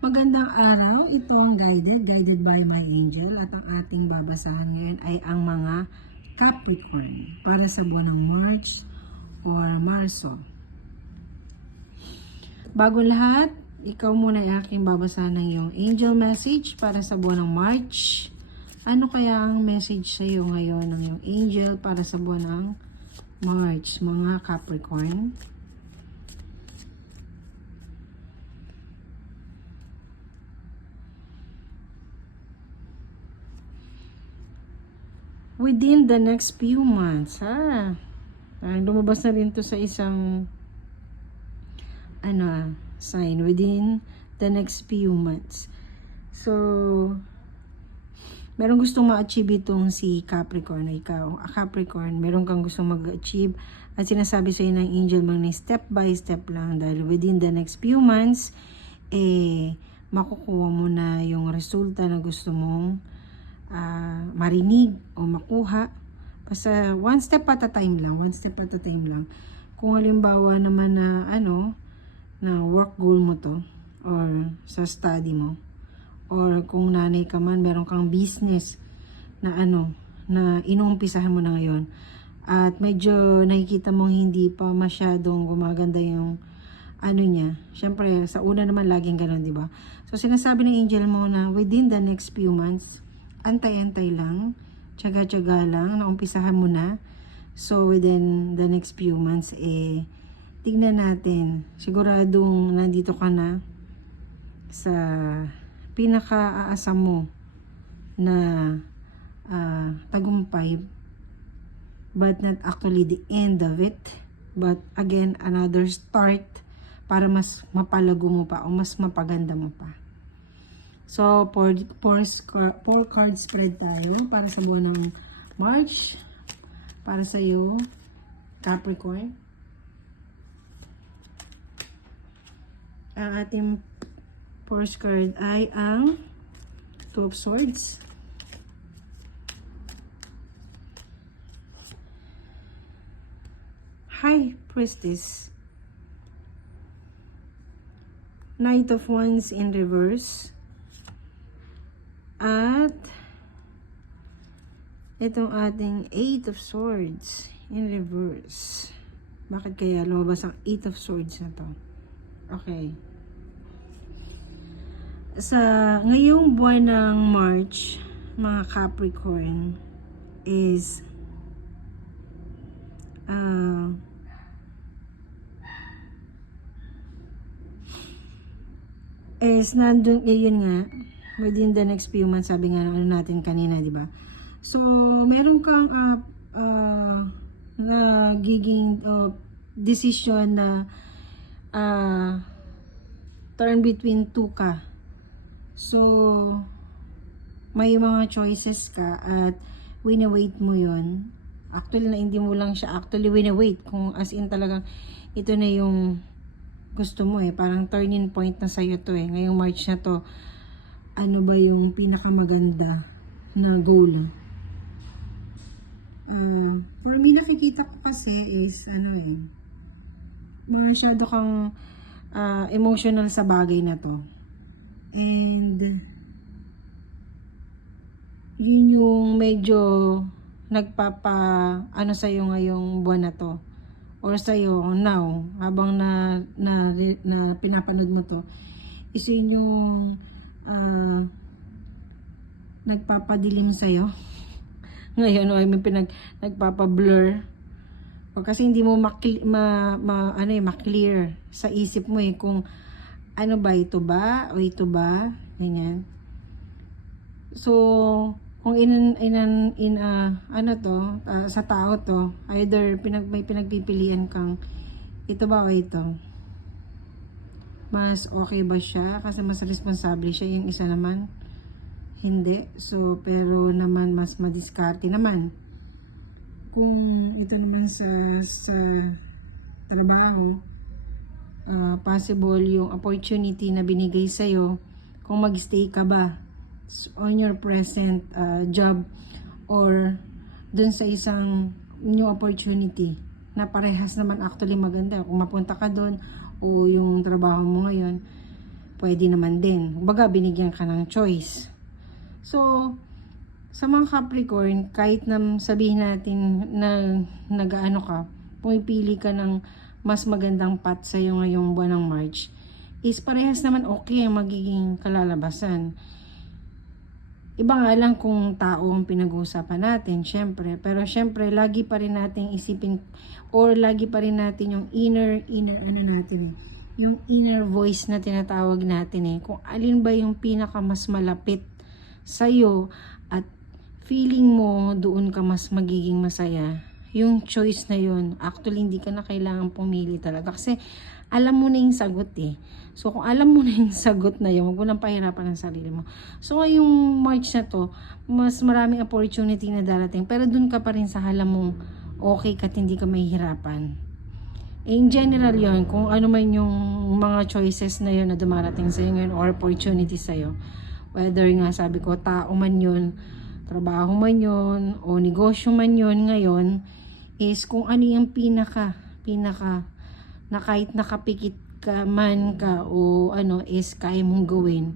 Magandang araw, ito ang guided, guided by my angel at ang ating babasahan ngayon ay ang mga Capricorn para sa buwan ng March or Marso. Bago lahat, ikaw muna ay aking babasahan ng iyong angel message para sa buwan ng March. Ano kaya ang message sa iyo ngayon ng iyong angel para sa buwan ng March, mga Capricorn? Within the next few months, ha? Parang lumabas na rin to sa isang ano, ah, sign within the next few months. So, meron gustong ma-achieve itong si Capricorn na ikaw. A Capricorn, meron kang gustong mag-achieve at sinasabi sa ng angel mo na step by step lang dahil within the next few months, eh, makukuha mo na yung resulta na gusto mong ah, marinig o makuha. Basta one step at a time lang, one step at a time lang. Kung halimbawa naman na ano, na work goal mo to, or sa study mo, or kung nanay ka man, meron kang business na ano, na inuumpisahan mo na ngayon. At medyo nakikita mong hindi pa masyadong gumaganda yung ano niya. Siyempre, sa una naman laging ganun, di ba? So, sinasabi ng angel mo na within the next few months, antay-antay lang, tsaga-tsaga lang, naumpisahan mo na. So, within the next few months, eh, tignan natin. Siguradong nandito ka na sa pinaka-aasam mo na ah, tagumpay but not actually the end of it but again another start para mas mapalago mo pa o mas mapaganda mo pa. So, four, four, scar- four card spread tayo para sa buwan ng March. Para sa iyo, Capricorn. Ang ating first card ay ang Two of Swords. High Priestess. Knight of Wands in reverse. At itong ating Eight of Swords in reverse. Bakit kaya lumabas ang Eight of Swords na to? Okay. Sa ngayong buwan ng March, mga Capricorn, is ah is nandun, eh, yun nga, within the next few months, sabi nga ng ano natin kanina, di ba? So, meron kang uh, uh, nagiging uh, decision na uh, turn between two ka. So, may mga choices ka at wini-wait mo yon Actually, na hindi mo lang siya actually wini-wait. Kung as in talagang ito na yung gusto mo eh. Parang turning point na sa'yo to eh. Ngayong March na to, ano ba yung pinakamaganda na goal? Ah, for me, nakikita ko kasi is, ano eh, masyado kang ah, emotional sa bagay na to. And, yun yung medyo nagpapa, ano sa'yo ngayong buwan na to or sa iyo now habang na na, na pinapanood mo to is yun yung ah, nagpapadilim sa iyo ngayon o may pinag nagpapa-blur. O kasi hindi mo ma, ma, ma ano eh, ma-clear sa isip mo eh kung ano ba ito ba o ito ba ganyan. So kung in in in, in uh, ano to uh, sa tao to either pinag may pinagpipilian kang ito ba o ito mas okay ba siya? Kasi mas responsable siya. Yung isa naman hindi. So pero naman mas madiskarte naman. Kung ito naman sa sa trabaho uh, possible yung opportunity na binigay sa'yo kung magstay ka ba on your present uh, job or dun sa isang new opportunity na parehas naman. Actually maganda. Kung mapunta ka doon o yung trabaho mo ngayon pwede naman din. Baga, binigyan ka ng choice. So, sa mga Capricorn, kahit na sabihin natin na nag-ano ka, pumipili ka ng mas magandang path sa'yo ngayong buwan ng March, is parehas naman okay ang magiging kalalabasan. Iba nga lang kung tao ang pinag-uusapan natin, syempre. Pero syempre, lagi pa rin natin isipin or lagi pa rin natin yung inner, inner ano natin eh. Yung inner voice na tinatawag natin eh. Kung alin ba yung pinaka mas malapit sa'yo at feeling mo doon ka mas magiging masaya. Yung choice na yun, actually hindi ka na kailangan pumili talaga. Kasi alam mo na yung sagot eh. So, kung alam mo na yung sagot na yun, huwag mo nang pahirapan ang sarili mo. So, ngayong March na to, mas maraming opportunity na darating. Pero dun ka pa rin sa halam mong okay ka hindi ka mahihirapan. In general yon kung ano man yung mga choices na yun na dumarating sa'yo ngayon or opportunity sa'yo. Whether nga sabi ko, tao man yun, trabaho man yun, o negosyo man yun ngayon, is kung ano yung pinaka, pinaka, na kahit nakapikit ka man ka o ano is kaya mong gawin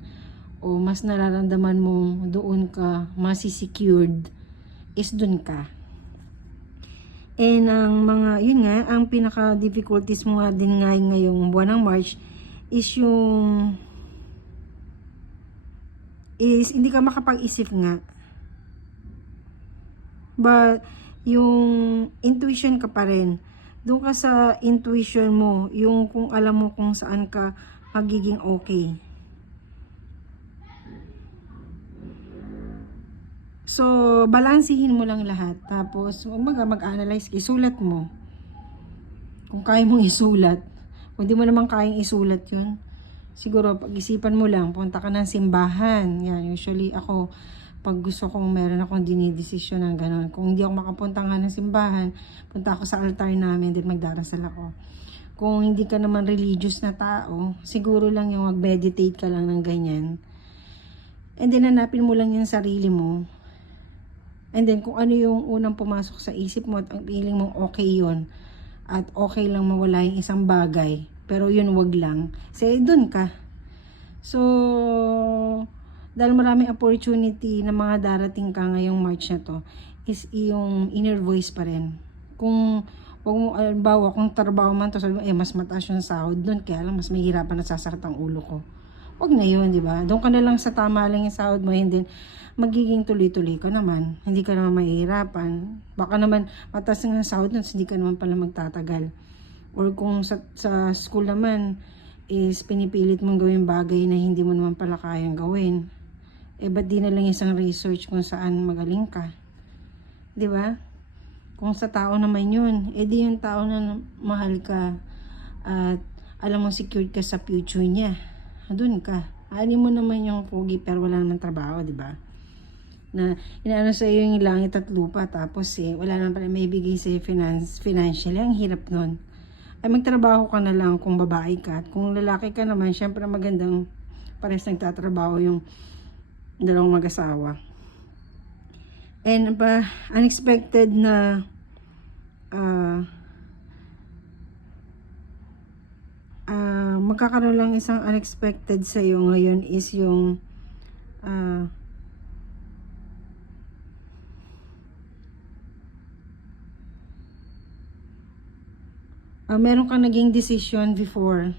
o mas nararamdaman mo doon ka masisecured is doon ka. And ang mga, yun nga, ang pinaka difficulties mo nga din nga ngayong buwan ng March is yung is hindi ka makapag-isip nga. But yung intuition ka pa rin doon ka sa intuition mo, yung kung alam mo kung saan ka magiging okay. So, balansihin mo lang lahat. Tapos, mag-analyze, isulat mo. Kung kaya mong isulat. Kung di mo naman kayang isulat yun, siguro pag-isipan mo lang, punta ka ng simbahan. Yan, usually ako, pag gusto kong meron akong dinidesisyon ng ganun. Kung hindi ako makapunta nga ng simbahan, punta ako sa altar namin, din magdarasal ako. Kung hindi ka naman religious na tao, siguro lang yung mag-meditate ka lang ng ganyan. And then, hanapin mo lang yung sarili mo. And then, kung ano yung unang pumasok sa isip mo at ang feeling mong okay yon at okay lang mawala yung isang bagay, pero yun wag lang, say, dun ka. So, dahil maraming opportunity na mga darating ka ngayong March na to, is yung inner voice pa rin. Kung wag mo, alimbawa, kung trabaho man to, sabi mo, eh, mas mataas yung sahod doon, kaya lang mas mahirapan na sasakit ang ulo ko. Wag na yun, di ba? Doon ka na lang sa tama lang yung sahod mo, hindi magiging tuloy-tuloy ka naman. Hindi ka naman mahihirapan. Baka naman mataas nga sahod nun, hindi ka naman pala magtatagal. Or kung sa, sa school naman, is pinipilit mong gawin bagay na hindi mo naman pala kayang gawin. Eh, ba't di na lang isang research kung saan magaling ka? Di ba? Kung sa tao naman yun, eh di yung tao na mahal ka at alam mo secured ka sa future niya. Doon ka. Ani mo naman yung pogi pero wala naman trabaho, di ba? Na inaano sa iyo yung langit at lupa tapos eh wala naman pala may bigay sa finance, financially. Ang hirap nun. Ay magtrabaho ka na lang kung babae ka. At kung lalaki ka naman, syempre magandang pares nagtatrabaho yung dalawang mag-asawa. And pa unexpected na uh, uh, magkakaroon lang isang unexpected sa iyo ngayon is yung uh, uh, meron kang naging decision before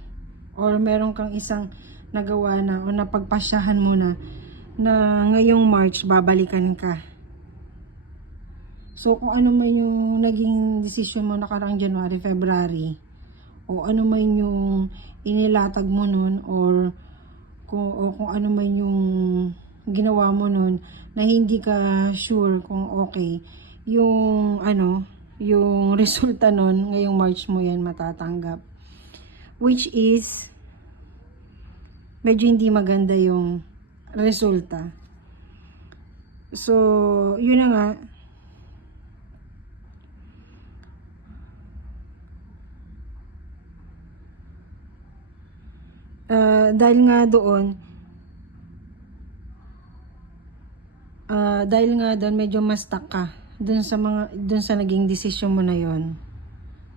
or meron kang isang nagawa na o napagpasyahan mo na na ngayong March babalikan ka. So kung ano man yung naging decision mo nakarang January, February o ano man yung inilatag mo nun or kung, o kung ano man yung ginawa mo nun na hindi ka sure kung okay yung ano yung resulta nun ngayong March mo yan matatanggap which is medyo hindi maganda yung resulta. So yun na nga. Uh, dahil nga doon uh, dahil nga doon medyo mas stuck ka doon sa mga doon sa naging desisyon mo na yon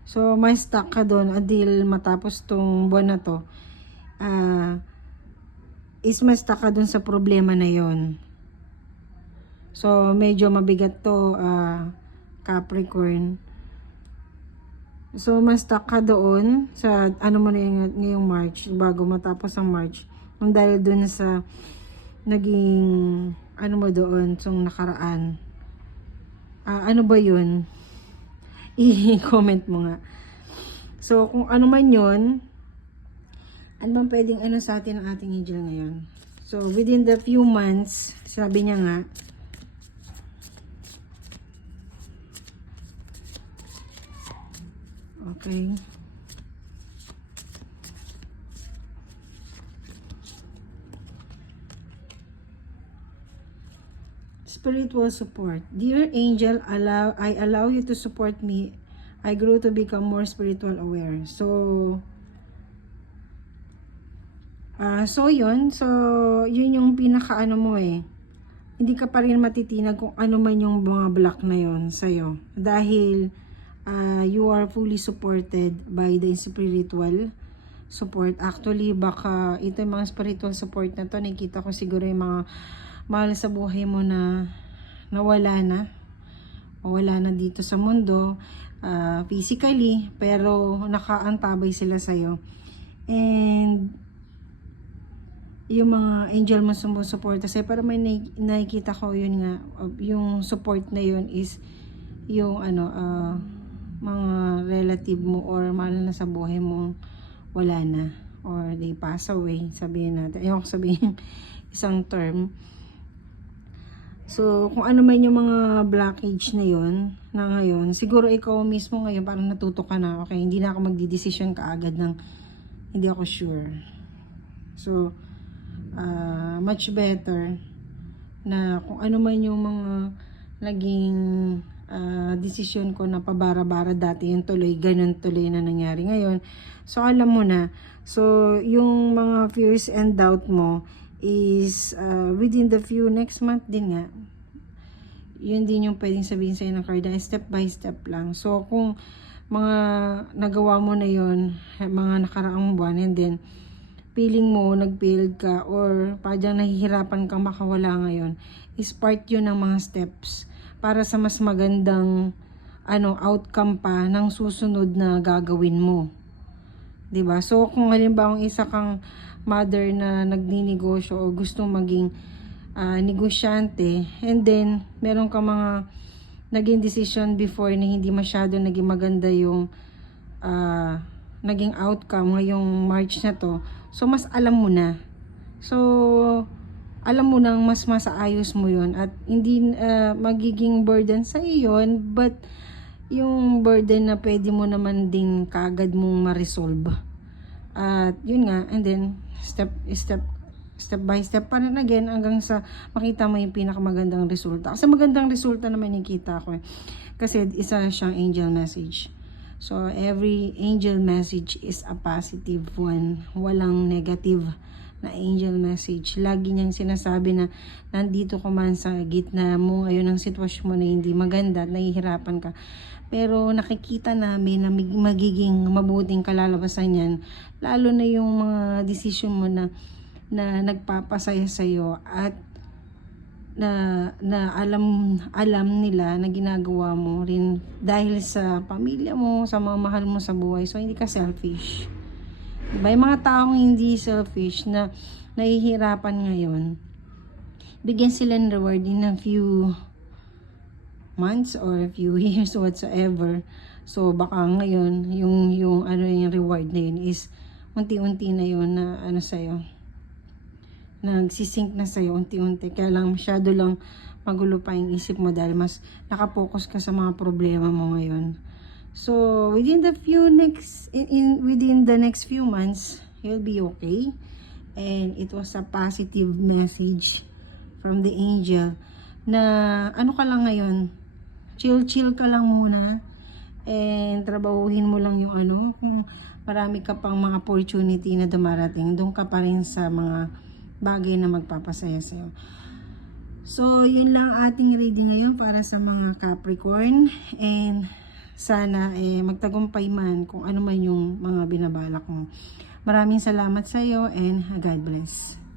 so mas stuck ka doon until matapos tong buwan na to. Uh, is mas taka dun sa problema na yon. So, medyo mabigat to, ah, Capricorn. So, mas taka doon sa ano mo na yung, ngayong March, bago matapos ang March. Ang dahil dun sa naging, ano mo doon, yung nakaraan. Ah, ano ba yun? I-comment mo nga. So, kung ano man yun, ano bang pwedeng ano sa atin ang ating angel ngayon? So, within the few months, sabi niya nga, Okay. Spiritual support. Dear angel, allow I allow you to support me. I grow to become more spiritual aware. So, ah so yun. So, yun yung pinaka ano mo eh. Hindi ka pa rin matitinag kung ano man yung mga block na yon sa'yo. Dahil, uh, you are fully supported by the spiritual support. Actually, baka ito yung mga spiritual support na to, nakikita ko siguro yung mga mahal sa buhay mo na nawala na. Wala na dito sa mundo uh, physically, pero nakaantabay sila sa'yo. And yung mga angel mo sumusuporta sa'yo, pero may na- nakikita ko yun nga, uh, yung support na yun is yung ano, uh, mga relative mo or mahal na sa buhay mo wala na or they pass away sabihin natin. Ayoko sabihin isang term. So kung ano man yung mga blockage na yon na ngayon siguro ikaw mismo ngayon parang natuto ka na okay hindi na ako magdidesisyon kaagad ng hindi ako sure. So uh, much better na kung ano man yung mga naging uh, desisyon ko na pabara-bara dati yung tuloy, ganun tuloy na nangyari ngayon. So, alam mo na. So, yung mga fears and doubt mo is uh, within the few next month din nga. Yun din yung pwedeng sabihin sa'yo ng card na step by step lang. So, kung mga nagawa mo na yun, mga nakaraang buwan, and then, feeling mo, nag-failed ka, or padyang nahihirapan kang makawala ngayon, is part yun ng mga steps para sa mas magandang ano outcome pa ng susunod na gagawin mo. 'Di ba? So kung halimbawa isa kang mother na nagninegosyo o gusto maging uh, negosyante and then meron ka mga naging decision before na hindi masyado naging maganda yung uh, naging outcome ngayong March na to. So mas alam mo na. So alam mo nang mas masaayos mo yon at hindi uh, magiging burden sa iyo yun but yung burden na pwede mo naman din kagad mong ma-resolve at yun nga and then step step step by step pa rin again hanggang sa makita mo yung pinakamagandang resulta kasi magandang resulta naman yung kita ko eh. kasi isa siyang angel message so every angel message is a positive one walang negative na angel message. Lagi niyang sinasabi na nandito ka man sa gitna mo ngayon ng sitwasyon mo na hindi maganda at nahihirapan ka. Pero nakikita namin na magiging mabuting kalalabasan yan. Lalo na yung mga desisyon mo na, na nagpapasaya sa'yo at na na alam alam nila na ginagawa mo rin dahil sa pamilya mo, sa mga mahal mo sa buhay. So hindi ka selfish. Diba? Mga taong hindi selfish na nahihirapan ngayon, bigyan sila ng reward in a few months or a few years whatsoever. So baka ngayon yung yung ano yung reward na yun is unti-unti na yun na ano sa'yo nagsisink na sa'yo unti-unti. Kaya lang masyado lang magulo pa yung isip mo dahil mas nakapokus ka sa mga problema mo ngayon. So, within the few next, in, in within the next few months, you'll be okay. And it was a positive message from the angel na ano ka lang ngayon, chill-chill ka lang muna and trabahuhin mo lang yung ano, marami ka pang mga opportunity na dumarating, doon ka pa rin sa mga bagay na magpapasaya sa'yo. So, yun lang ating reading ngayon para sa mga Capricorn and sana eh, magtagumpay man kung ano man yung mga binabalak mo. Maraming salamat sa iyo and God bless.